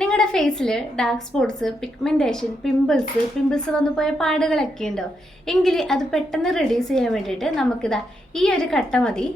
നിങ്ങളുടെ ഫേസിൽ dark spots pigmentation pimples pimples വന്നു പോയ പാടുകളൊക്കെ ഉണ്ടോ? എങ്കിൽ അത് പെട്ടെന്ന് റെഡ്യൂസ് ചെയ്യാൻ വേണ്ടിയിട്ട് നമുക്കിതാ ഈ ഒരു കട്ട മതി.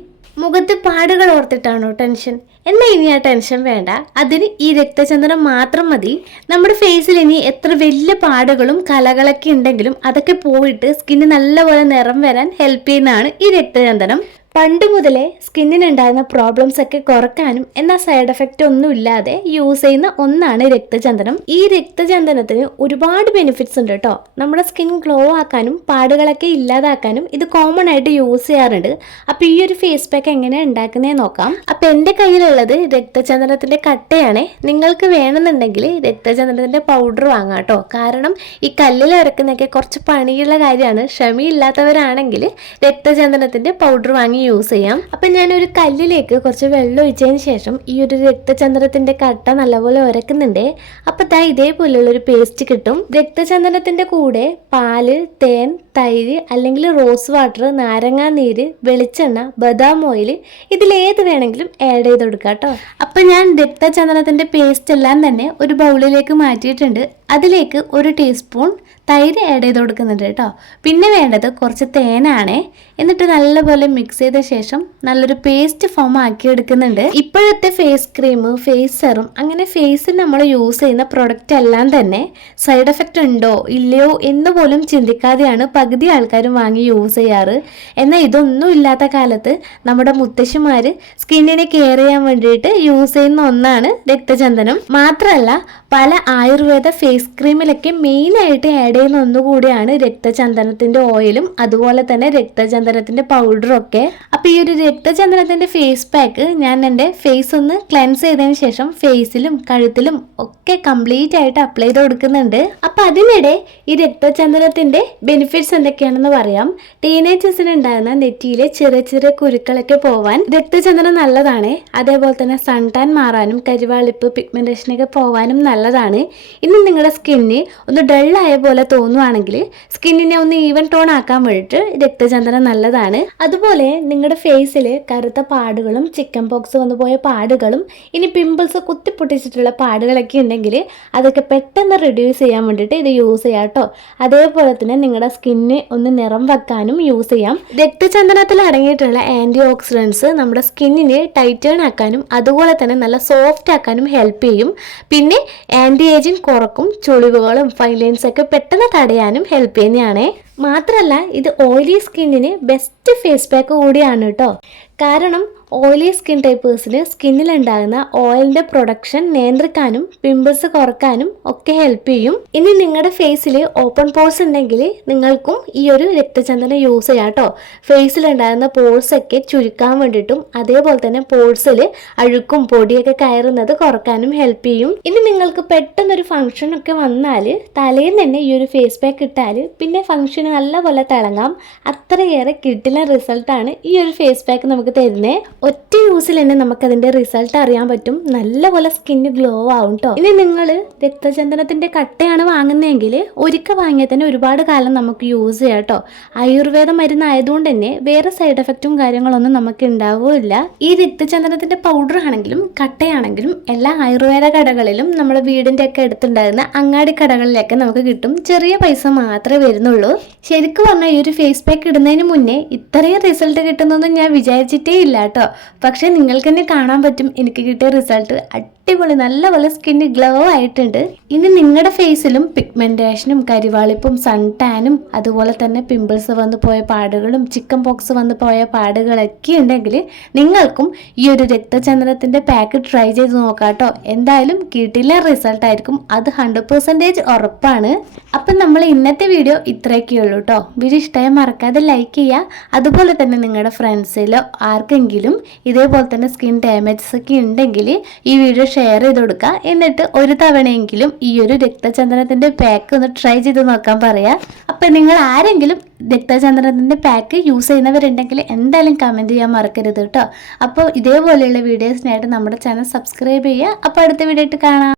മുഖത്ത് പാടുകൾ ഓർത്തിട്ടാണോ ടെൻഷൻ എന്നാൽ ഇനി ആ ടെൻഷൻ വേണ്ട. അതിന് ഈ രക്തചന്ദനം മാത്രം മതി. നമ്മുടെ ഫേസിൽ ഇനി എത്ര വലിയ പാടുകളും കലകളൊക്കെ ഉണ്ടെങ്കിലും അതൊക്കെ പോയിട്ട് സ്കിന്ന് നല്ലപോലെ നിറം വരാൻ ഹെൽപ്പ് ചെയ്യുന്നതാണ് ഈ രക്തചന്ദനം. പണ്ട് മുതലേ സ്കിന്നിനുണ്ടായിരുന്ന പ്രോബ്ലംസ് ഒക്കെ കുറക്കാനും എന്നാൽ സൈഡ് എഫക്റ്റ് ഒന്നും ഇല്ലാതെ യൂസ് ചെയ്യുന്ന ഒന്നാണ് രക്തചന്ദനം. ഈ രക്തചന്ദനത്തിന് ഒരുപാട് ബെനിഫിറ്റ്സ് ഉണ്ട് കേട്ടോ നമ്മുടെ സ്കിൻ ഗ്ലോ ആക്കാനും പാടുകളൊക്കെ ഇല്ലാതാക്കാനും ഇത് കോമൺ ആയിട്ട് യൂസ് ചെയ്യാറുണ്ട്. അപ്പൊ ഈ ഒരു ഫേസ് പാക്ക് എങ്ങനെയാണ് ഉണ്ടാക്കുന്നതെന്ന് നോക്കാം. അപ്പൊ എന്റെ കയ്യിലുള്ളത് രക്തചന്ദനത്തിന്റെ കട്ടയാണ്. നിങ്ങൾക്ക് വേണമെന്നുണ്ടെങ്കിൽ രക്തചന്ദനത്തിന്റെ പൗഡർ വാങ്ങാം കേട്ടോ കാരണം ഈ കല്ലിൽ ഇറക്കുന്നൊക്കെ കുറച്ച് പണിയുള്ള കാര്യമാണ്. ക്ഷമയില്ലാത്തവരാണെങ്കിൽ രക്തചന്ദനത്തിന്റെ പൗഡർ വാങ്ങി യൂസ് ചെയ്യാം. അപ്പം ഞാനൊരു കല്ലിലേക്ക് കുറച്ച് വെള്ളം ഒഴിച്ചതിന് ശേഷം ഈ ഒരു രക്തചന്ദ്രത്തിന്റെ കട്ട നല്ലപോലെ ഉരക്കുന്നുണ്ട്. അപ്പം ദാ ഇതേപോലെയുള്ളൊരു പേസ്റ്റ് കിട്ടും. രക്തചന്ദ്രത്തിന്റെ കൂടെ പാൽ തേൻ തൈര് അല്ലെങ്കിൽ റോസ് വാട്ടർ നാരങ്ങാ നീര് വെളിച്ചെണ്ണ ബദാം ഓയിൽ ഇതിലേത് വേണമെങ്കിലും ആഡ് ചെയ്ത് കൊടുക്കാം കേട്ടോ. അപ്പം ഞാൻ രക്തചന്ദ്രത്തിന്റെ പേസ്റ്റ് എല്ലാം തന്നെ ഒരു ബൗളിലേക്ക് മാറ്റിയിട്ടുണ്ട്. അതിലേക്ക് ഒരു ടീസ്പൂൺ തൈര് ആഡ് ചെയ്ത് കൊടുക്കുന്നുണ്ട് കേട്ടോ. പിന്നെ വേണ്ടത് കുറച്ച് തേനാണ്. എന്നിട്ട് നല്ലപോലെ മിക്സ് ചെയ്ത ശേഷം നല്ലൊരു പേസ്റ്റ് ഫോം ആക്കി എടുക്കുന്നുണ്ട്. ഇപ്പോഴത്തെ ഫേസ് ക്രീം ഫേസ് സെറും അങ്ങനെ ഫേസിൽ നമ്മൾ യൂസ് ചെയ്യുന്ന പ്രൊഡക്റ്റ് എല്ലാം തന്നെ സൈഡ് എഫക്റ്റ് ഉണ്ടോ ഇല്ലയോ എന്ന് പോലും ചിന്തിക്കാതെയാണ് പകുതി ആൾക്കാരും വാങ്ങി യൂസ് ചെയ്യാറ്. എന്നാൽ ഇതൊന്നും ഇല്ലാത്ത കാലത്ത് നമ്മുടെ മുത്തശ്ശിമാർ സ്കിന്നിനെ കെയർ ചെയ്യാൻ വേണ്ടിയിട്ട് യൂസ് ചെയ്യുന്ന ഒന്നാണ് രക്തചന്ദനം. മാത്രമല്ല പല ആയുർവേദ ഫേസ് ക്രീമിലൊക്കെ മെയിനായിട്ട് ആഡ് ചെയ്യുന്ന ഒന്നുകൂടിയാണ് രക്തചന്ദനത്തിന്റെ ഓയിലും അതുപോലെ തന്നെ രക്തചന്ദനത്തിന്റെ പൗഡറും ഒക്കെ. അപ്പോൾ ഈ ഒരു രക്തചന്ദനത്തിന്റെ ഫേസ് പാക്ക് ഞാൻ എന്റെ ഫേസ് ഒന്ന് ക്ലെൻസ് ചെയ്തതിന് ശേഷം ഫേസിലും കഴുത്തിലും ഒക്കെ കംപ്ലീറ്റ് ആയിട്ട് അപ്ലൈ ചെയ്ത് കൊടുക്കുന്നുണ്ട്. അപ്പൊ അതിനിടെ ഈ രക്തചന്ദനത്തിന്റെ ബെനിഫിറ്റ്സ് എന്തൊക്കെയാണെന്ന് പറയാം. ടീനേജേഴ്സിന് ഉണ്ടാകുന്ന നെറ്റിയിലെ ചെറിയ ചെറിയ കുരുക്കളൊക്കെ പോവാൻ രക്തചന്ദനം നല്ലതാണ്. അതേപോലെ തന്നെ സൺ ടാൻ മാറാനും കരിവാളിപ്പ് പിഗ്മെന്റേഷൻ ഒക്കെ പോവാനും നല്ലതാണ്. ഇനി നിങ്ങളുടെ സ്കിന്ന് ഒന്ന് ഡള്ളായ പോലെ തോന്നുവാണെങ്കിൽ സ്കിന്നിനെ ഒന്ന് ഈവൻ ടോൺ ആക്കാൻ വേണ്ടിയിട്ട് രക്തചന്ദനം നല്ലതാണ്. അതുപോലെ നിങ്ങളുടെ ഫേസിൽ കറുത്ത പാടുകളും ചിക്കൻ പോക്സ് വന്നു പോയ പാടുകളും ഇനി പിമ്പിൾസ് കുത്തിപ്പൊട്ടിച്ചിട്ടുള്ള പാടുകളൊക്കെ ഉണ്ടെങ്കിൽ അതൊക്കെ പെട്ടെന്ന് റിഡ്യൂസ് ചെയ്യാൻ വേണ്ടിയിട്ട് ഇത് യൂസ് ചെയ്യാം കേട്ടോ. അതേപോലെ തന്നെ നിങ്ങളുടെ സ്കിന്ന് ഒന്ന് നിറം വെക്കാനും യൂസ് ചെയ്യാം. രക്തചന്ദനത്തിൽ അടങ്ങിയിട്ടുള്ള ആന്റി ഓക്സിഡൻസ് നമ്മുടെ സ്കിന്നിനെ ടൈറ്റേൺ ആക്കാനും അതുപോലെ തന്നെ നല്ല സോഫ്റ്റ് ആക്കാനും ഹെൽപ്പ് ചെയ്യും. പിന്നെ ആന്റി ഏജിങ് കുറക്കും ചുളിവുകളും ഫൈലൈൻസ് ഒക്കെ പെട്ടെന്ന് തടയാനും ഹെൽപ്പ് ചെയ്യുന്നതാണ് മാത്രമല്ല ഇത് ഓയിലി സ്കിന്നിന് ബെസ്റ്റ് ഫേസ് പാക്ക് കൂടിയാണ് കേട്ടോ കാരണം ഓയിലി സ്കിൻ ടൈപ്പേഴ്സിന് സ്കിന്നിലുണ്ടാകുന്ന ഓയിലിന്റെ പ്രൊഡക്ഷൻ നിയന്ത്രിക്കാനും പിമ്പിൾസ് കുറക്കാനും ഒക്കെ ഹെൽപ്പ് ചെയ്യും. ഇനി നിങ്ങളുടെ ഫേസിൽ ഓപ്പൺ പോഴ്സ് ഉണ്ടെങ്കിൽ നിങ്ങൾക്കും ഈ ഒരു രക്തചന്ദനം യൂസ് ചെയ്യാം കേട്ടോ ഫേസിലുണ്ടാകുന്ന പോഴ്സ് ഒക്കെ ചുരുക്കാൻ വേണ്ടിയിട്ടും അതേപോലെ തന്നെ പോഴ്സിൽ അഴുക്കും പൊടിയൊക്കെ കയറുന്നത് കുറക്കാനും ഹെൽപ്പ് ചെയ്യും. ഇനി നിങ്ങൾക്ക് പെട്ടെന്നൊരു ഫംഗ്ഷൻ ഒക്കെ വന്നാൽ തലേന്ന് തന്നെ ഈ ഒരു ഫേസ് പാക്ക് ഇട്ടാൽ പിന്നെ ഫംഗ്ഷന് നല്ലപോലെ തിളങ്ങാം. അത്രയേറെ കിട്ടില്ല റിസൾട്ടാണ് ഈ ഒരു ഫേസ് പാക്ക് നമുക്ക് തരുന്നത് ഒറ്റ യൂസിൽ തന്നെ നമുക്ക് അതിന്റെ റിസൾട്ട് അറിയാൻ പറ്റും. നല്ലപോലെ സ്കിന്ന് ഗ്ലോ ആവും കേട്ടോ ഇനി നിങ്ങൾ രക്തചന്ദനത്തിന്റെ കട്ടയാണ് വാങ്ങുന്നതെങ്കിൽ ഒരിക്കൽ വാങ്ങിയാൽ തന്നെ ഒരുപാട് കാലം നമുക്ക് യൂസ് ചെയ്യാം കേട്ടോ ആയുർവേദ മരുന്നായതുകൊണ്ട് തന്നെ വേറെ സൈഡ് എഫക്റ്റും കാര്യങ്ങളൊന്നും നമുക്ക് ഉണ്ടാവുകയില്ല. ഈ രക്തചന്ദനത്തിന്റെ പൗഡർ ആണെങ്കിലും കട്ടയാണെങ്കിലും എല്ലാ ആയുർവേദ കടകളിലും നമ്മുടെ വീടിന്റെ ഒക്കെ അടുത്തുണ്ടായിരുന്ന അങ്ങാടി കടകളിലൊക്കെ നമുക്ക് കിട്ടും. ചെറിയ പൈസ മാത്രമേ വരുന്നുള്ളൂ. ശരിക്കും പറഞ്ഞാൽ ഈ ഒരു ഫേസ് പാക്ക് ഇടുന്നതിന് മുന്നേ ഇത്രയും റിസൾട്ട് കിട്ടുന്നൊന്നും ഞാൻ വിചാരിച്ചിട്ടേ ഇല്ല കേട്ടോ പക്ഷേ നിങ്ങൾക്ക് തന്നെ കാണാൻ പറ്റും എനിക്ക് കിട്ടിയ റിസൾട്ട് അടിപൊളി നല്ലപോലെ സ്കിന്ന് ഗ്ലോ ആയിട്ടുണ്ട്. ഇനി നിങ്ങളുടെ ഫേസിലും പിഗ്മെന്റേഷനും കരിവാളിപ്പും സൺ ടാനും അതുപോലെ തന്നെ പിമ്പിൾസ് വന്ന് പോയ പാടുകളും ചിക്കൻ പോക്സ് വന്ന് പോയ പാടുകളൊക്കെ ഉണ്ടെങ്കിൽ നിങ്ങൾക്കും ഈ ഒരു രക്തചന്ദനത്തിന്റെ പാക്ക് ട്രൈ ചെയ്ത് നോക്കാട്ടോ എന്തായാലും കിട്ടില്ല റിസൾട്ട് ആയിരിക്കും. അത് ഹൺഡ്രഡ് പെർസെന്റേജ് ഉറപ്പാണ്. അപ്പം നമ്മൾ ഇന്നത്തെ വീഡിയോ ഇത്രയൊക്കെ ഉള്ളൂ കേട്ടോ വീഡിയോ ഇഷ്ടമായി മറക്കാതെ ലൈക്ക് ചെയ്യുക അതുപോലെ തന്നെ നിങ്ങളുടെ ഫ്രണ്ട്സിലോ ആർക്കെങ്കിലും ഇതേപോലെ തന്നെ സ്കിൻ ഡാമേജസ് ഒക്കെ ഉണ്ടെങ്കിൽ ഈ വീഡിയോ ഷെയർ ചെയ്ത് കൊടുക്കുക എന്നിട്ട് ഒരു തവണയെങ്കിലും ഈ ഒരു രക്തചന്ദനത്തിന്റെ പാക്ക് ഒന്ന് ട്രൈ ചെയ്ത് നോക്കാൻ പറയാം. അപ്പം നിങ്ങൾ ആരെങ്കിലും രക്തചന്ദനത്തിന്റെ പാക്ക് യൂസ് ചെയ്യുന്നവരുണ്ടെങ്കിൽ എന്തായാലും കമന്റ് ചെയ്യാൻ മറക്കരുത് കേട്ടോ അപ്പോൾ ഇതേപോലെയുള്ള വീഡിയോസിനായിട്ട് നമ്മുടെ ചാനൽ സബ്സ്ക്രൈബ് ചെയ്യുക. അപ്പോൾ അടുത്ത വീഡിയോ ആയിട്ട് കാണാം.